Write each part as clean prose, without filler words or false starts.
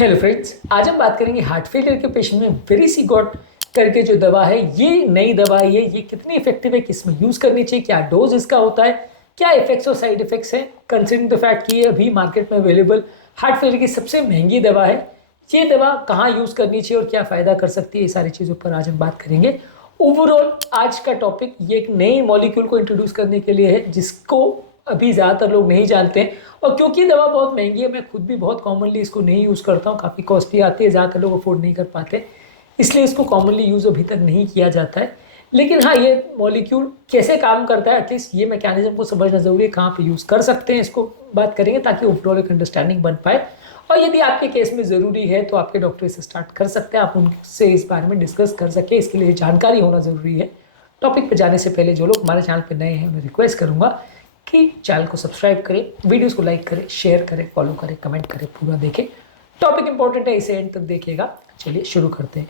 Hello friends, आज हम बात करेंगे हार्ट फेलियर के पेशेंट में वेरिसिगॉट करके जो दवा है, ये नई दवा है। ये कितनी इफेक्टिव है, किसमें यूज करनी चाहिए, क्या डोज इसका होता है, क्या इफेक्ट्स और साइड इफेक्ट्स हैं, कंसिडरिंग द फैक्ट कि ये अभी मार्केट में अवेलेबल हार्ट फेलियर की सबसे महंगी दवा है। ये दवा कहाँ यूज करनी चाहिए और क्या फायदा कर सकती है, ये सारी चीज़ों पर आज हम बात करेंगे। ओवरऑल आज का टॉपिक ये एक नई मॉलिक्यूल को इंट्रोड्यूस करने के लिए है, जिसको अभी ज़्यादातर लोग नहीं जानते हैं। और क्योंकि दवा बहुत महंगी है, मैं खुद भी बहुत कॉमनली इसको नहीं यूज़ करता हूँ, काफ़ी कॉस्टली आती है, ज़्यादातर लोग अफोर्ड नहीं कर पाते, इसलिए इसको कॉमनली यूज़ अभी तक नहीं किया जाता है। लेकिन हाँ, ये मॉलिक्यूल कैसे काम करता है, एटलीस्ट ये मैकेनिज्म को समझना ज़रूरी है, कहाँ पे यूज़ कर सकते हैं, इसको बात करेंगे ताकि ओवरऑल एक अंडरस्टैंडिंग बन पाए। और यदि आपके केस में ज़रूरी है तो आपके डॉक्टर से स्टार्ट कर सकते हैं, आप उनसे इस बारे में डिस्कस कर सकें, इसके लिए जानकारी होना ज़रूरी है। टॉपिक पर जाने से पहले जो लोग हमारे चैनल पर नए हैं, मैं रिक्वेस्ट करूँगा कि चैनल को सब्सक्राइब करें, वीडियोस को लाइक करें, शेयर करें, फॉलो करें, कमेंट करें, पूरा देखें। टॉपिक इंपॉर्टेंट है, इसे एंड तक देखिएगा। चलिए शुरू करते हैं।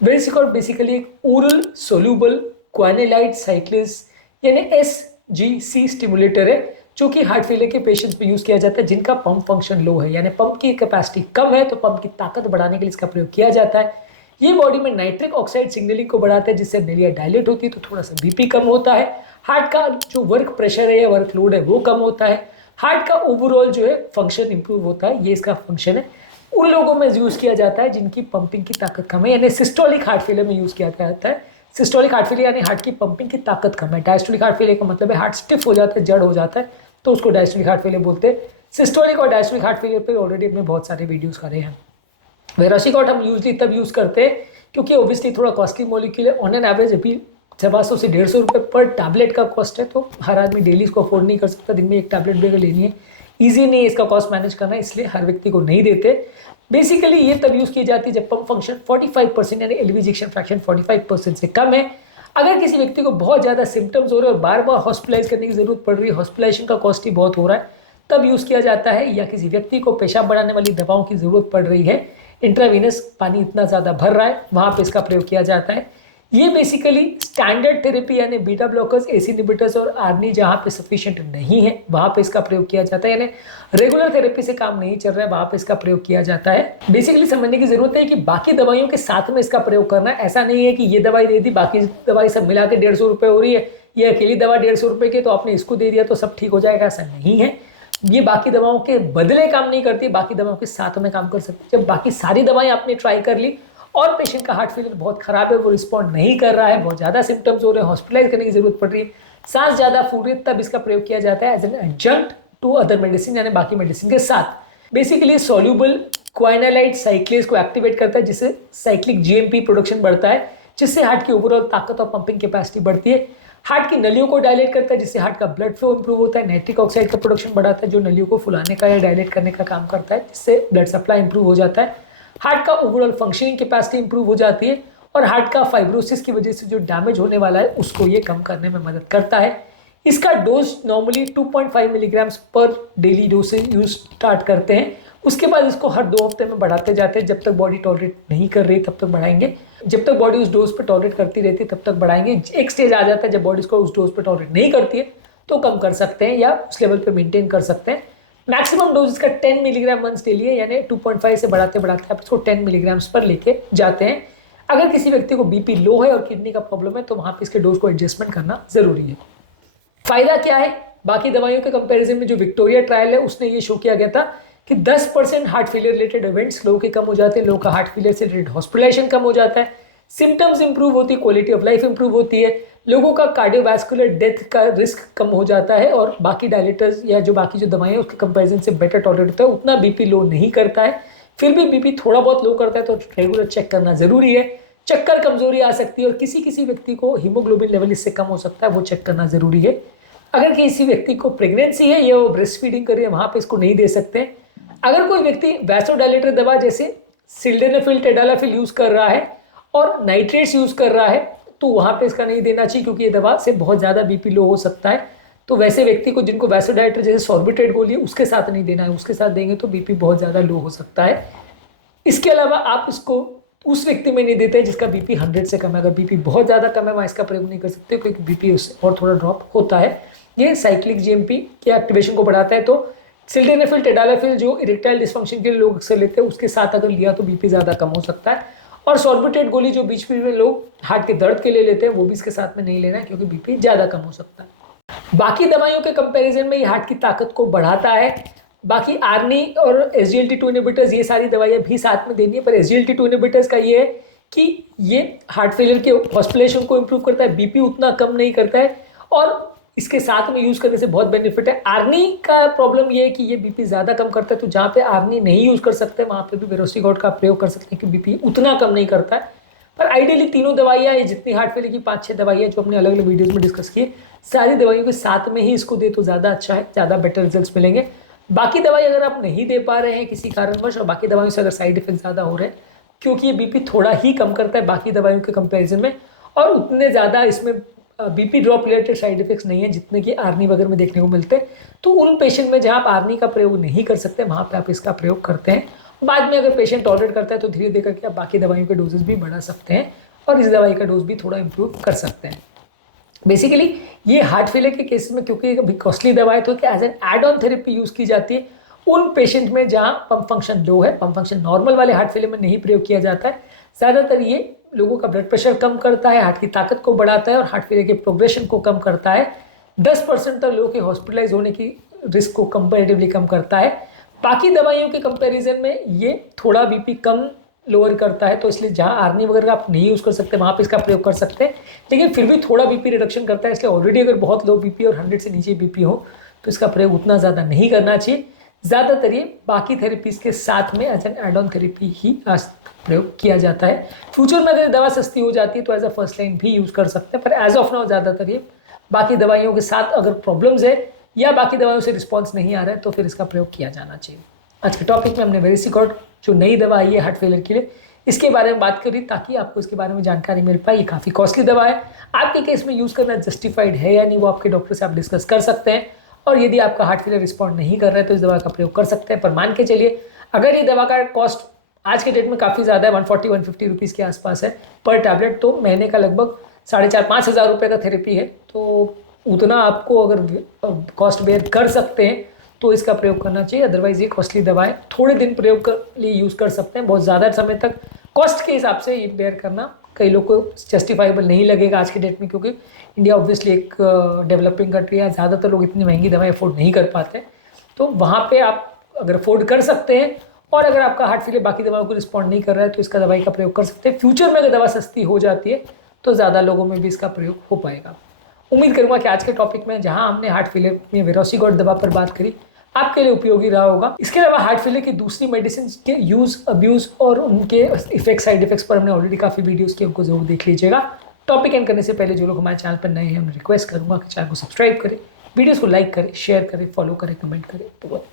वेरिसिकॉट बेसिकली एक ओरल सोल्यूबल क्वानिलाइड साइक्लिस यानी SGC स्टिमुलेटर है, जो कि हार्ट फेलियर के पेशेंट्स में यूज़ किया जाता है जिनका पंप फंक्शन लो है, यानी पंप की कैपेसिटी कम है, तो पंप की ताकत बढ़ाने के लिए इसका प्रयोग किया जाता है। ये बॉडी में नाइट्रिक ऑक्साइड सिग्नलिंग को बढ़ाता है, जिससे नलिया डायलेट होती है, तो थोड़ा सा बीपी कम होता है, हार्ट का जो वर्क प्रेशर है या वर्क लोड है वो कम होता है, हार्ट का ओवरऑल जो है फंक्शन इंप्रूव होता है। ये इसका फंक्शन है। उन लोगों में यूज़ किया जाता है जिनकी पंपिंग की ताकत कम है, यानी सिस्टोलिक हार्ट फेलियर में यूज़ किया जाता है। सिस्टोलिक हार्ट फेलियर यानी हार्ट की पंपिंग की ताकत कम है। डायस्टोलिक हार्ट फेलियर का मतलब है हार्ट स्टिफ हो जाता है, जड़ हो जाता है, तो उसको डायस्टोलिक हार्ट फेलियर बोलते हैं। सिस्टोलिक और डायस्टोलिक हार्ट फेलियर पर ऑलरेडी हमने बहुत सारे वीडियोज़ करे हैं। वेरिसिकॉट हम यूजली तब यूज़ करते हैं क्योंकि ओब्वियसली थोड़ा कॉस्टली मॉलिक्यूल है। ऑन एन एवरेज अभी 700 से 150 रुपये पर टैबलेट का कॉस्ट है, तो हर आदमी डेली इसको अफोर्ड नहीं कर सकता। दिन में एक टैबलेट भी अगर लेनी है, ईजी नहीं है इसका कॉस्ट मैनेज करना, इसलिए हर व्यक्ति को नहीं देते। बेसिकली ये तब यूज़ की जाती है जब पंप फंक्शन 45% यानी एलवी इजेक्शन फ्रैक्शन 45% से कम है। अगर किसी व्यक्ति को बहुत ज़्यादा सिम्टम्स हो रहे हैं और बार बार हॉस्पिटलाइज करने की जरूरत पड़ रही है, हॉस्पिटलाइजेशन का कॉस्ट ही बहुत हो रहा है, तब यूज़ किया जाता है। या किसी व्यक्ति को पेशाब बढ़ाने वाली दवाओं की ज़रूरत पड़ रही है, इंट्रावीनस पानी इतना ज़्यादा भर रहा है, वहाँ पे इसका प्रयोग किया जाता है। ये बेसिकली स्टैंडर्ड थेरेपी यानी बीटा ब्लॉकर्स, एसी इनहिबिटर्स और आर्नी जहाँ पे सफिशिएंट नहीं है, वहाँ पे इसका प्रयोग किया जाता है। यानी रेगुलर थेरेपी से काम नहीं चल रहा है, वहाँ पे इसका प्रयोग किया जाता है। बेसिकली समझने की जरूरत है कि बाकी दवाइयों के साथ में इसका प्रयोग करना है। ऐसा नहीं है कि ये दवाई दे दी, बाकी दवाई सब मिला के 150 रुपये हो रही है, ये अकेली दवा 150 रुपये की, तो आपने इसको दे दिया तो सब ठीक हो जाएगा, ऐसा नहीं है। ये बाकी दवाओं के बदले काम नहीं करती, बाकी दवाओं के साथ में काम कर सकती है। जब बाकी सारी दवाएं आपने ट्राई कर ली और पेशेंट का हार्ट फेलियर बहुत खराब है, वो रिस्पॉन्ड नहीं कर रहा है, बहुत ज़्यादा सिम्टम्स हो रहे हैं, हॉस्पिटलाइज करने की जरूरत पड़ रही है, सांस ज़्यादा फूल रही है, तब इसका प्रयोग किया जाता है as an adjunct to other medicine, यानी बाकी मेडिसिन के साथ। बेसिकली सोल्यूबल क्वाइनालाइड साइक्लेज को एक्टिवेट करता है, जिससे साइक्लिक GMP प्रोडक्शन बढ़ता है, जिससे हार्ट की ओवरऑल ताकत और पंपिंग कैपेसिटी बढ़ती है। हार्ट की नलियों को डायलेट करता है, जिससे हार्ट का ब्लड फ्लो इंप्रूव होता है। नाइट्रिक ऑक्साइड का प्रोडक्शन बढ़ाता है, जो नलियों को फुलाने का या डायलेट करने का काम करता है, जिससे ब्लड सप्लाई इंप्रूव हो जाता है। हार्ट का ओवरऑल फंक्शनिंग कैपेसिटी इंप्रूव हो जाती है और हार्ट का फाइब्रोसिस की वजह से जो डैमेज होने वाला है उसको ये कम करने में मदद करता है। इसका डोज नॉर्मली 2.5 मिलीग्राम्स पर डेली डोज से यूज स्टार्ट करते हैं। उसके बाद इसको हर 2 हफ्ते में बढ़ाते जाते हैं, जब तक बॉडी टॉलरेट नहीं कर रही तब तक बढ़ाएंगे, जब तक बॉडी उस डोज पे टॉलरेट करती रहती है तब तक बढ़ाएंगे। एक स्टेज आ जाता है जब बॉडी इसको उस डोज पे टॉलरेट नहीं करती है तो कम कर सकते हैं या उस लेवल पे मेंटेन कर सकते हैं। मैक्सिमम डोज इसका 10 मिलीग्राम मंथ डेली है, यानी 2.5 से बढ़ाते बढ़ाते आप इसको 10 मिलीग्राम्स पर लेके जाते हैं। अगर किसी व्यक्ति को बीपी लो है और किडनी का प्रॉब्लम है तो वहाँ पे इसके डोज को एडजस्टमेंट करना जरूरी है। फायदा क्या है? बाकी दवाइयों के कंपैरिजन में जो विक्टोरिया ट्रायल है उसने ये शो किया गया था कि 10% हार्ट फेलियर रिलेटेड इवेंट्स लोगों के कम हो जाते हैं, लोगों का हार्ट फेलियर से रिलेटेड हॉस्पिटलाइजेशन कम हो जाता है, सिम्टम्स इंप्रूव होती है, क्वालिटी ऑफ लाइफ इंप्रूव होती है, लोगों का कार्डियोवैस्कुलर डेथ का रिस्क कम हो जाता है और बाकी डायलेटर्स या जो बाकी जो दवाएं हैं उसके कंपैरिजन से बेटर टॉलरेट होता है, उतना बीपी लो नहीं करता है। फिर भी बीपी थोड़ा बहुत लो करता है तो रेगुलर चेक करना जरूरी है। चक्कर कमजोरी आ सकती है और किसी किसी व्यक्ति को हीमोग्लोबिन लेवल इससे कम हो सकता है, वो चेक करना जरूरी है। अगर किसी व्यक्ति को प्रेगनेंसी है या वो ब्रेस्ट फीडिंग कर रही है, वहाँ पे इसको नहीं दे सकते। अगर कोई व्यक्ति वैसोडाइलेटर दवा जैसे सिल्डेनाफिल, टेडालाफिल यूज कर रहा है और नाइट्रेट्स यूज कर रहा है तो वहाँ पे इसका नहीं देना चाहिए, क्योंकि ये दवा से बहुत ज़्यादा बीपी लो हो सकता है। तो वैसे व्यक्ति को जिनको वैसोडाइलेटर जैसे सॉर्बिट्रेट गोली है उसके साथ नहीं देना है, उसके साथ देंगे तो बीपी बहुत ज़्यादा लो हो सकता है। इसके अलावा आप इसको उस व्यक्ति में नहीं देते हैं जिसका बीपी 100 से कम है। अगर बीपी बहुत ज़्यादा कम है वहाँ इसका प्रयोग नहीं कर सकते, क्योंकि बीपी उससे और थोड़ा ड्रॉप होता है। ये साइक्लिक GMP की एक्टिवेशन को बढ़ाता है, तो सिल्डेनाफिल टेडालाफिल जो इरेक्टाइल डिस्फंक्शन के लिए लोग अक्सर लेते हैं, उसके साथ अगर लिया तो बीपी ज़्यादा कम हो सकता है। और सॉर्बिट्रेट गोली जो बीच बीच में लोग हार्ट के दर्द के लिए लेते हैं, वो भी इसके साथ में नहीं लेना है क्योंकि बीपी ज़्यादा कम हो सकता है। बाकी दवाइयों के कंपैरिजन में ये हार्ट की ताकत को बढ़ाता है। बाकी आर्नी और SGLT2 इनहिबिटर्स ये सारी दवाइयाँ भी साथ में देनी है, पर SGLT2 इनहिबिटर्स का ये है कि ये हार्ट फेलियर के हॉस्पिटलेशन को इम्प्रूव करता है, बीपी उतना कम नहीं करता है और इसके साथ में यूज़ करने से बहुत बेनिफिट है। आर्नी का प्रॉब्लम ये है कि ये बीपी ज़्यादा कम करता है, तो जहाँ पे आर्नी नहीं यूज़ कर सकते वहाँ पे भी वेरोसिगॉड का प्रयोग कर सकते हैं कि बीपी उतना कम नहीं करता है। पर आइडियली तीनों दवाइयाँ, ये जितनी हार्ट फेलियर की 5-6 दवाइयाँ जो हमने अलग अलग वीडियोज़ में डिस्कस की, सारी दवाइयों के साथ में ही इसको दे तो ज़्यादा अच्छा है, ज़्यादा बेटर रिजल्ट मिलेंगे। बाकी दवाई अगर आप नहीं दे पा रहे हैं किसी कारणवश और बाकी दवाइयों से अगर साइड इफेक्ट ज़्यादा हो रहे हैं, क्योंकि ये बीपी थोड़ा ही कम करता है बाकी दवाइयों के कंपैरिजन में और उतने ज़्यादा इसमें BP drop related side effects नहीं है जितने कि आर्नी वगैरह में देखने को मिलते हैं, तो उन पेशेंट में जहाँ आप आर्नी का प्रयोग नहीं कर सकते वहाँ पे आप इसका प्रयोग करते हैं। बाद में अगर पेशेंट टॉलरेट करता है तो धीरे धीरे करके आप बाकी दवाइयों के डोजेस भी बढ़ा सकते हैं और इस दवाई का डोज भी थोड़ा इंप्रूव कर सकते हैं। बेसिकली ये हार्ट फेलियर के केस में क्योंकि अभी कॉस्टली दवा है तो as an add on therapy use की जाती है उन पेशेंट में जहाँ पंप फंक्शन लो है, पंप फंक्शन नॉर्मल वाले हार्ट फेलियर में नहीं प्रयोग किया जाता है। ज़्यादातर ये लोगों का ब्लड प्रेशर कम करता है, हार्ट की ताकत को बढ़ाता है और हार्ट फेलियर के प्रोग्रेशन को कम करता है। 10% तक लोगों के हॉस्पिटलाइज होने की रिस्क को कंपैरेटिवली कम करता है। बाकी दवाइयों के कंपैरिजन में ये थोड़ा बीपी कम लोअर करता है, तो इसलिए जहाँ आर्नी वगैरह आप नहीं यूज़ कर सकते वहाँ पे इसका प्रयोग कर सकते हैं, लेकिन फिर भी थोड़ा बीपी रिडक्शन करता है। इसलिए ऑलरेडी अगर बहुत लो बीपी और 100 से नीचे बीपी हो तो इसका प्रयोग उतना ज़्यादा नहीं करना चाहिए। ज़्यादातर ये बाकी थेरेपीज़ के साथ में as an add on therapy ही प्रयोग किया जाता है। फ्यूचर में अगर दवा सस्ती हो जाती है तो एज अ फर्स्ट लाइन भी यूज़ कर सकते हैं, पर एज ऑफ नाउ ज़्यादातर ये बाकी दवाइयों के साथ अगर प्रॉब्लम्स है या बाकी दवाइयों से रिस्पॉन्स नहीं आ रहा है तो फिर इसका प्रयोग किया जाना चाहिए। आज के टॉपिक में हमने वेरिसिकॉर्ड जो नई दवा आई है हार्ट फेलियर के लिए, इसके बारे में बात करी ताकि आपको इसके बारे में जानकारी मिल पाए। ये काफ़ी कॉस्टली दवा है, आपके केस में यूज़ करना जस्टिफाइड है या नहीं वो आपके डॉक्टर से आप डिस्कस कर सकते हैं और यदि आपका हार्ट फेलियर रिस्पॉन्ड नहीं कर रहा है तो इस दवा का प्रयोग कर सकते हैं। पर मान के चलिए अगर ये दवा का कॉस्ट आज के डेट में काफ़ी ज़्यादा है, 140-150 रुपीज़ के आसपास है पर टैबलेट, तो महीने का लगभग 4,500-5 हज़ार रुपये का थेरेपी है, तो उतना आपको अगर कॉस्ट बेयर कर सकते हैं तो इसका प्रयोग करना चाहिए। अदरवाइज़ ये कॉस्टली दवा है, थोड़े दिन प्रयोग के लिए यूज़ कर सकते हैं, बहुत ज़्यादा समय तक कॉस्ट के हिसाब से ये बेयर करना कई लोग को जस्टिफाइबल नहीं लगेगा आज के डेट में, क्योंकि इंडिया ऑब्वियसली एक डेवलपिंग कंट्री है, ज़्यादातर लोग इतनी महंगी दवाई अफोर्ड नहीं कर पाते। तो वहाँ पे आप अगर अफोर्ड कर सकते हैं और अगर आपका हार्ट फेलियर बाकी दवाओं को रिस्पॉन्ड नहीं कर रहा है तो इसका दवाई का प्रयोग कर सकते हैं। फ्यूचर में अगर दवा सस्ती हो जाती है तो ज़्यादा लोगों में भी इसका प्रयोग हो पाएगा। उम्मीद करूँगा कि आज के टॉपिक में जहाँ हमने हार्ट फेलियर में वेरोसिगॉड दवा पर बात करी आपके लिए उपयोगी रहा होगा। इसके अलावा हार्ट फेलियर की दूसरी मेडिसिन के यूज़, अब्यूज़ और उनके इफेक्ट, साइड इफेक्ट्स पर हमने ऑलरेडी काफ़ी वीडियोज़ की, उनको जरूर देख लीजिएगा। टॉपिक एंड करने से पहले जो लोग हमारे चैनल पर नए हैं, मैं रिक्वेस्ट करूँगा कि चैनल को सब्सक्राइब करें, वीडियोज़ को लाइक करें, शेयर करें, फॉलो करें, कमेंट करें। तो